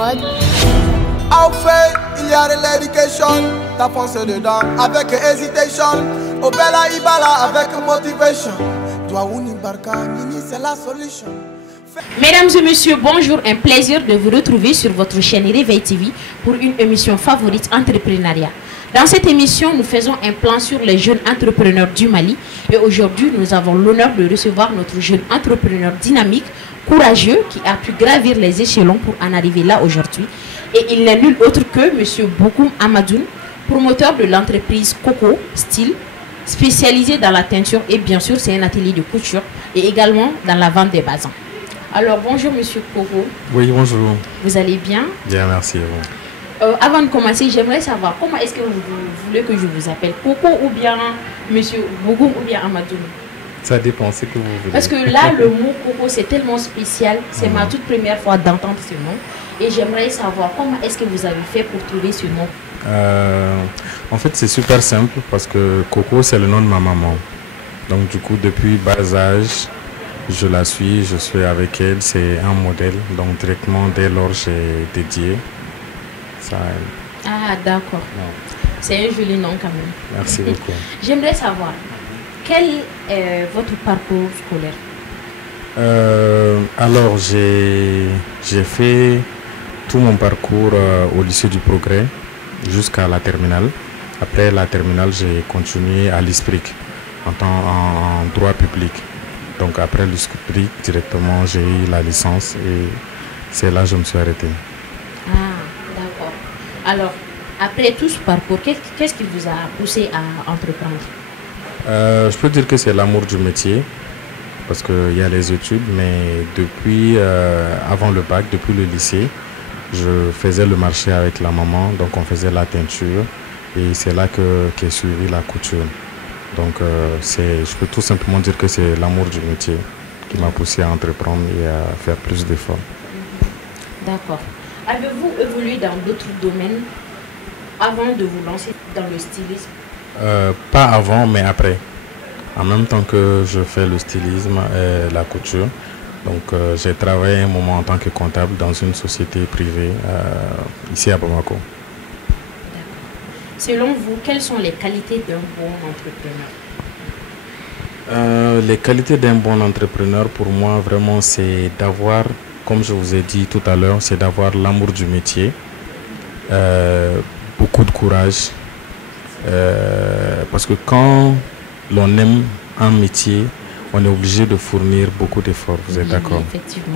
prod. Au fait, il y a de l'éducation, t'as foncé dedans avec hésitation. Au Bella Ibala avec motivation. Douaouni Barka, Nini, c'est la solution. Mesdames et messieurs, bonjour, un plaisir de vous retrouver sur votre chaîne Réveil TV pour une émission favorite entrepreneuriat. Dans cette émission, nous faisons un plan sur les jeunes entrepreneurs du Mali et aujourd'hui, nous avons l'honneur de recevoir notre jeune entrepreneur dynamique, courageux, qui a pu gravir les échelons pour en arriver là aujourd'hui. Et il n'est nul autre que M. Bokoum Amadoun, promoteur de l'entreprise Coco Style, spécialisé dans la teinture et bien sûr, c'est un atelier de couture et également dans la vente des basins. Alors, bonjour Monsieur Coco. Oui, bonjour. Vous allez bien? Bien, merci. Avant de commencer, j'aimerais savoir comment est-ce que vous voulez que je vous appelle, Coco ou bien Monsieur Bokoum ou bien Amadoun? Ça dépend, c'est que vous voulez. Parce que là, le mot Coco, c'est tellement spécial. C'est ma toute première fois d'entendre ce nom. Et j'aimerais savoir comment est-ce que vous avez fait pour trouver ce nom? En fait, c'est super simple parce que Coco, c'est le nom de ma maman. Donc, du coup, depuis bas âge, je la suis, je suis avec elle. C'est un modèle. Donc, directement, dès lors, j'ai dédié ça à elle. Ah, d'accord. C'est un joli nom quand même. Merci beaucoup. J'aimerais savoir, quel est votre parcours scolaire? Alors, j'ai fait tout mon parcours au lycée du Progrès jusqu'à la terminale. Après la terminale, j'ai continué à l'ISPRIC en droit public. Donc après l'ISPRIC, directement, j'ai eu la licence et c'est là que je me suis arrêté. Ah, d'accord. Alors, après tout ce parcours, qu'est-ce qui vous a poussé à entreprendre? Je peux dire que c'est l'amour du métier parce qu'il y a les études, mais depuis, avant le bac, depuis le lycée, je faisais le marché avec la maman, donc on faisait la teinture et c'est là qu'est suivi la couture. Donc je peux tout simplement dire que c'est l'amour du métier qui m'a poussé à entreprendre et à faire plus d'efforts. D'accord. Avez-vous évolué dans d'autres domaines avant de vous lancer dans le stylisme? Pas avant, mais après. En même temps que je fais le stylisme et la couture. Donc j'ai travaillé un moment en tant que comptable dans une société privée ici à Bamako. Selon vous, quelles sont les qualités d'un bon entrepreneur? Les qualités d'un bon entrepreneur, pour moi, vraiment, c'est d'avoir, comme je vous ai dit tout à l'heure, c'est d'avoir l'amour du métier, beaucoup de courage, parce que quand l'on aime un métier, on est obligé de fournir beaucoup d'efforts, vous êtes d'accord?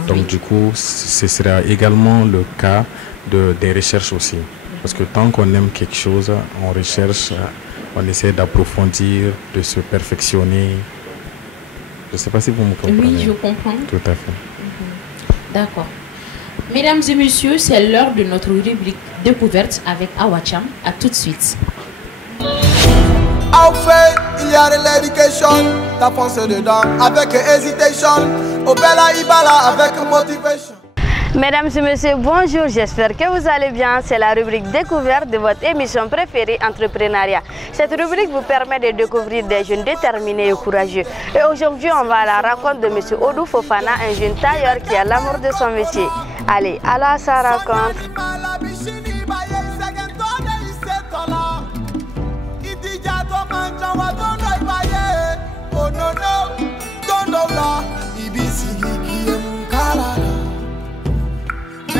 Donc du coup, ce sera également le cas des recherches aussi. Parce que tant qu'on aime quelque chose, on recherche, on essaie d'approfondir, de se perfectionner. Je ne sais pas si vous me comprenez. Oui, je comprends. Tout à fait. D'accord. Mesdames et messieurs, c'est l'heure de notre rubrique découverte avec Awacham. À tout de suite. Au fait, il y a de l'éducation, t'as foncé dedans avec hésitation. Au Bella Ibala avec motivation. Mesdames et messieurs, bonjour, j'espère que vous allez bien. C'est la rubrique découverte de votre émission préférée Entrepreneuriat. Cette rubrique vous permet de découvrir des jeunes déterminés et courageux. Et aujourd'hui, on va à la rencontre de M. Odou Fofana, un jeune tailleur qui a l'amour de son métier. Allez, à sa rencontre.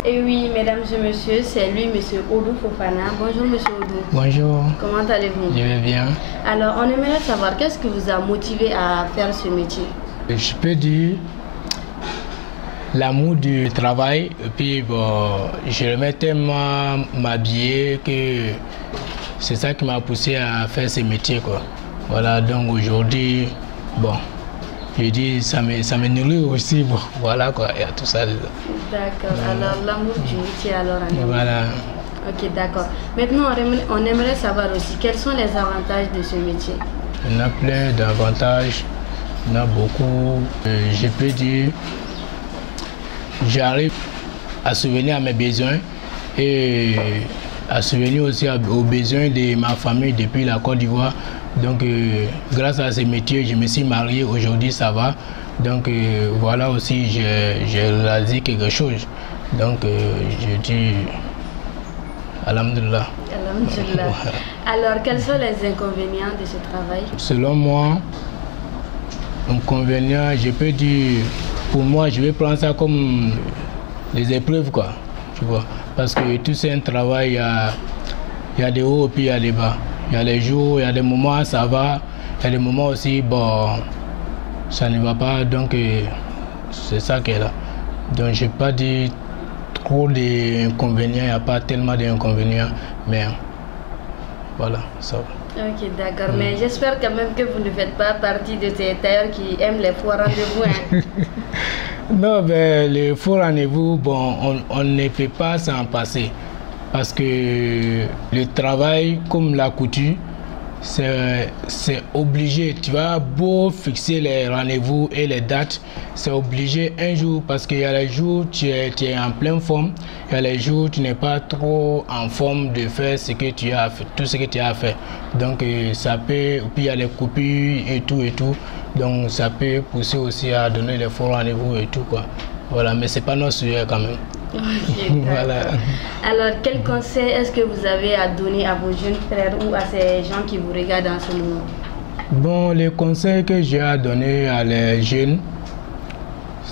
Et oui, mesdames et messieurs, c'est lui, M. Odou Fofana. Bonjour, M. Odou. Bonjour. Comment allez-vous? Je vais bien. Alors, on aimerait savoir qu'est-ce qui vous a motivé à faire ce métier? Je peux dire l'amour du travail. Et puis, bon, je aimais tellement m'habiller que c'est ça qui m'a poussé à faire ce métier, quoi. Voilà, donc aujourd'hui, bon, je dis ça me nourrit aussi, bon, voilà quoi, il y a tout ça dedans. D'accord, alors l'amour du métier alors. Voilà. Ok, d'accord. Maintenant, on aimerait savoir aussi quels sont les avantages de ce métier. Il y en a plein d'avantages, il y en a beaucoup. Je peux dire, j'arrive à subvenir à mes besoins et à subvenir aussi aux besoins de ma famille depuis la Côte d'Ivoire. Donc, grâce à ce métier, je me suis marié. Aujourd'hui, ça va. Donc, voilà aussi, j'ai réalisé quelque chose. Donc je dis Alhamdulillah. Alhamdulillah. Alors, quels sont les inconvénients de ce travail? Selon moi, inconvénient, je peux dire, pour moi, je vais prendre ça comme des épreuves, quoi. Tu vois, parce que tout c'est un travail, il y a des hauts et puis il y a des bas. Il y a les jours, il y a des moments, ça va. Il y a des moments aussi, bon, ça ne va pas. Donc, c'est ça qui est là. Donc, je n'ai pas dit trop d'inconvénients, il n'y a pas tellement d'inconvénients, mais voilà, ça va. Ok, d'accord, mais j'espère quand même que vous ne faites pas partie de ces tailleurs qui aiment les faux rendez-vous. Hein. Non, mais les faux rendez-vous, bon, on ne peut pas s'en passer. Parce que le travail, comme la couture, c'est obligé. Tu vas beau fixer les rendez-vous et les dates, c'est obligé un jour, parce qu'il y a les jours où tu es en pleine forme, il y a les jours où tu n'es pas trop en forme de faire ce que tu as fait, tout ce que tu as fait. Donc ça peut, puis il y a les coupures et tout. Donc ça peut pousser aussi à donner les faux rendez-vous et tout, quoi. Voilà, mais c'est pas notre sujet quand même. Okay, voilà. Alors, quel conseil est-ce que vous avez à donner à vos jeunes frères ou à ces gens qui vous regardent en ce moment? Bon, les conseils que j'ai à donner à les jeunes,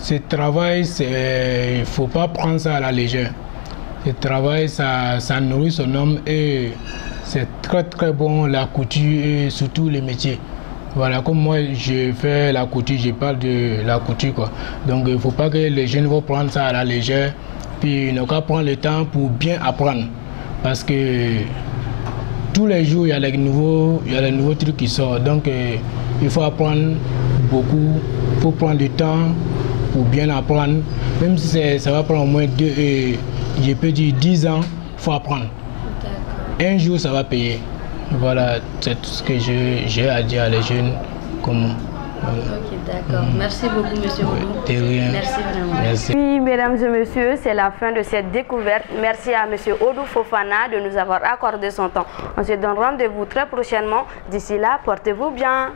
ce travail, il ne faut pas prendre ça à la légère. Ce travail, ça nourrit son homme et c'est très très bon, la couture et surtout les métiers. Voilà, comme moi je fais la couture, je parle de la couture, quoi. Donc il ne faut pas que les jeunes vont prendre ça à la légère, puis ils n'ont qu'à prendre le temps pour bien apprendre. Parce que tous les jours, il y a les nouveaux trucs qui sortent. Donc il faut apprendre beaucoup, il faut prendre du temps pour bien apprendre. Même si ça va prendre au moins 10 ans, il faut apprendre. Un jour, ça va payer. Voilà, c'est tout ce que j'ai à dire à les jeunes comme moi. Voilà. Ok, d'accord. Merci beaucoup, monsieur Oudou. De rien. Merci vraiment. Merci. Oui, mesdames et messieurs, c'est la fin de cette découverte. Merci à monsieur Oudou Fofana de nous avoir accordé son temps. On se donne rendez-vous très prochainement. D'ici là, portez-vous bien.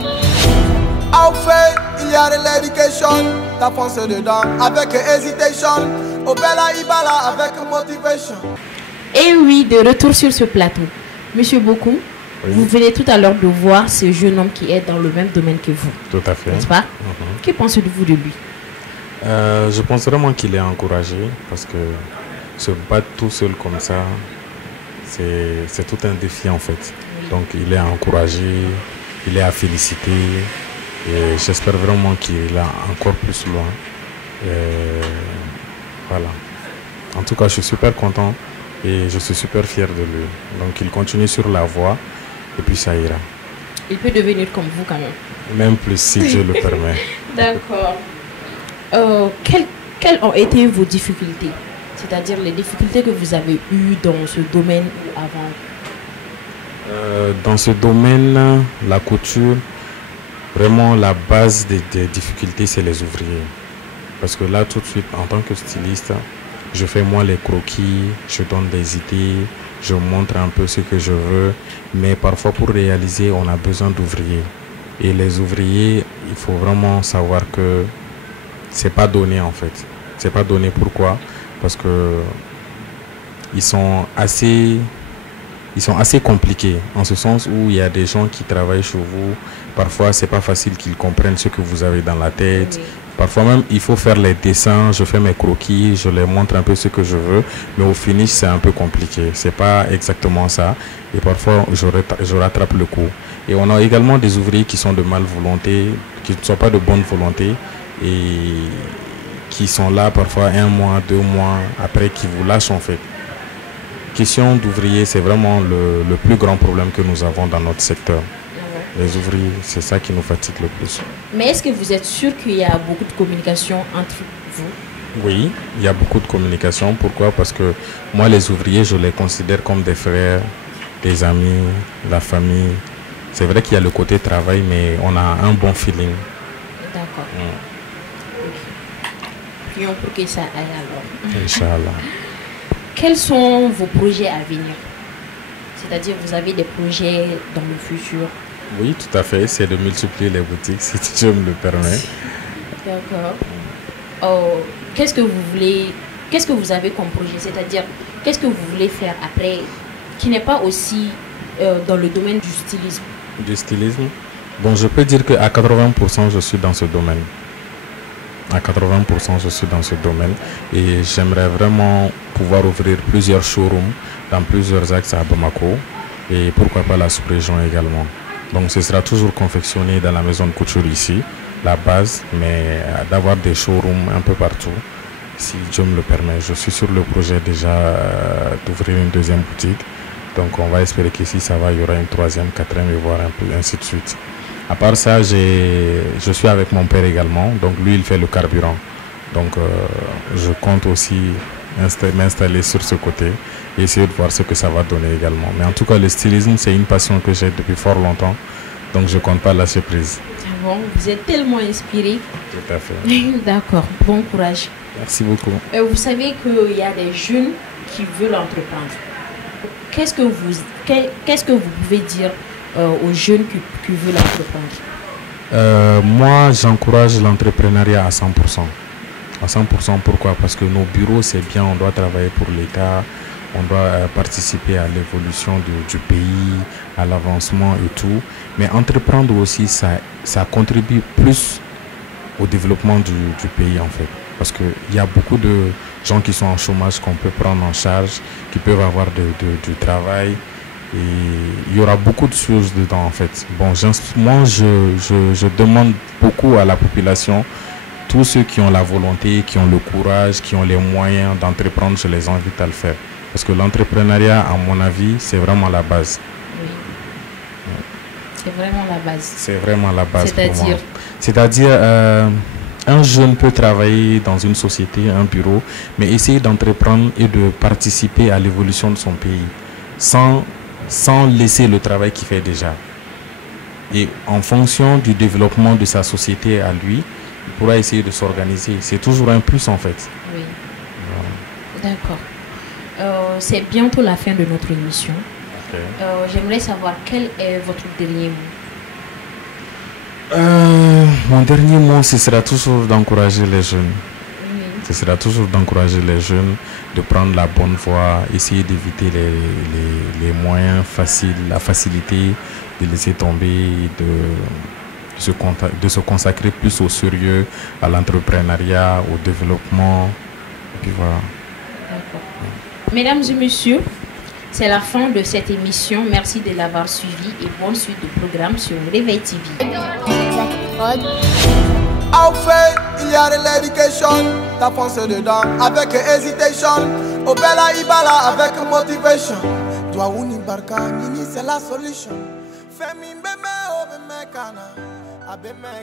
Au fait, il y a de l'éducation, t'as foncé dedans avec hésitation. Au Bella Ibala avec motivation. Et oui, de retour sur ce plateau. Monsieur Bokoum, oui. Vous venez tout à l'heure de voir ce jeune homme qui est dans le même domaine que vous. Tout à fait. N'est-ce pas? Que pensez-vous de lui? Je pense vraiment qu'il est encouragé parce que se battre tout seul comme ça, c'est tout un défi en fait. Oui. Donc il est encouragé, il est à féliciter et j'espère vraiment qu'il ira encore plus loin. Voilà. En tout cas, je suis super content. Et je suis super fier de lui. Donc il continue sur la voie et puis ça ira. Il peut devenir comme vous quand même. Même plus si Dieu le permet. D'accord. Quelles ont été vos difficultés? C'est-à-dire les difficultés que vous avez eues dans ce domaine ou avant? Dans ce domaine, la couture, vraiment la base des difficultés, c'est les ouvriers. Parce que là, tout de suite, en tant que styliste, je fais moi les croquis, je donne des idées, je montre un peu ce que je veux. Mais parfois pour réaliser, on a besoin d'ouvriers. Et les ouvriers, il faut vraiment savoir que c'est pas donné en fait. C'est pas donné pourquoi? Parce que ils sont assez compliqués. En ce sens où il y a des gens qui travaillent chez vous. Parfois c'est pas facile qu'ils comprennent ce que vous avez dans la tête. Oui. Parfois même, il faut faire les dessins, je fais mes croquis, je les montre un peu ce que je veux, mais au finish, c'est un peu compliqué. C'est pas exactement ça. Et parfois, je rattrape le coup. Et on a également des ouvriers qui sont de mauvaise volonté, qui ne sont pas de bonne volonté, et qui sont là parfois 1 mois, 2 mois, après qui vous lâchent en fait. Question d'ouvriers, c'est vraiment le plus grand problème que nous avons dans notre secteur. Les ouvriers, c'est ça qui nous fatigue le plus. Mais est-ce que vous êtes sûr qu'il y a beaucoup de communication entre vous? Oui, il y a beaucoup de communication. Pourquoi? Parce que moi, les ouvriers, je les considère comme des frères, des amis, la famille. C'est vrai qu'il y a le côté travail, mais on a un bon feeling. D'accord. Prions pour que ça aille alors. Inch'Allah. Quels sont vos projets à venir? C'est-à-dire, vous avez des projets dans le futur? Oui, tout à fait. C'est de multiplier les boutiques, si Dieu me le permet. D'accord. Oh, qu'est-ce que vous voulez qu'est-ce que vous avez comme projet? C'est-à-dire, qu'est-ce que vous voulez faire après, qui n'est pas aussi dans le domaine du stylisme? Du stylisme? Bon, je peux dire qu'à 80%, je suis dans ce domaine. À 80%, je suis dans ce domaine. Et j'aimerais vraiment pouvoir ouvrir plusieurs showrooms dans plusieurs axes à Bamako. Et pourquoi pas la sous-région également. Donc ce sera toujours confectionné dans la maison de couture ici, la base, mais d'avoir des showrooms un peu partout, si Dieu me le permet. Je suis sur le projet déjà d'ouvrir une deuxième boutique. Donc on va espérer qu'ici ça va, il y aura une troisième, quatrième et voir un peu, ainsi de suite. À part ça, je suis avec mon père également, donc lui il fait le carburant. Donc je compte aussi m'installer sur ce côté et essayer de voir ce que ça va donner également. Mais en tout cas, le stylisme, c'est une passion que j'ai depuis fort longtemps, donc je ne compte pas lâcher prise. Bon, vous êtes tellement inspiré. Tout à fait. D'accord, bon courage. Merci beaucoup. Vous savez qu'il y a des jeunes qui veulent entreprendre. Qu'est-ce que vous pouvez dire aux jeunes qui veulent entreprendre? Moi, j'encourage l'entrepreneuriat à 100%. À 100%, pourquoi? Parce que nos bureaux, c'est bien, on doit travailler pour l'État, on doit participer à l'évolution du pays, à l'avancement et tout. Mais entreprendre aussi, ça contribue plus au développement du pays en fait. Parce qu'il y a beaucoup de gens qui sont en chômage qu'on peut prendre en charge, qui peuvent avoir du travail. Et il y aura beaucoup de choses dedans en fait. Bon, moi, je demande beaucoup à la population. Tous ceux qui ont la volonté, qui ont le courage, qui ont les moyens d'entreprendre, je les invite à le faire. Parce que l'entrepreneuriat, à mon avis, c'est vraiment la base. Oui. C'est vraiment la base. C'est vraiment la base pour moi. C'est-à-dire? C'est-à-dire, un jeune peut travailler dans une société, un bureau, mais essayer d'entreprendre et de participer à l'évolution de son pays sans laisser le travail qu'il fait déjà. Et en fonction du développement de sa société à lui, il pourra essayer de s'organiser. C'est toujours un plus en fait. Oui. Voilà. D'accord. C'est bientôt la fin de notre émission. Okay. J'aimerais savoir quel est votre dernier mot. Mon dernier mot, ce sera toujours d'encourager les jeunes. Oui. Ce sera toujours d'encourager les jeunes, de prendre la bonne voie, essayer d'éviter les moyens faciles, la facilité, de laisser tomber, de se consacrer plus au sérieux, à l'entrepreneuriat, au développement. Et puis voilà. D'accord. Mesdames et messieurs, c'est la fin de cette émission. Merci de l'avoir suivi et bonne suite de programme sur Réveil TV. Au fait, il y a de l'éducation, t'as foncé dedans avec hésitation. Au Bella Ibala avec motivation. Toi, Barka, c'est la solution. Fais mi bébé, oh bébé, kana.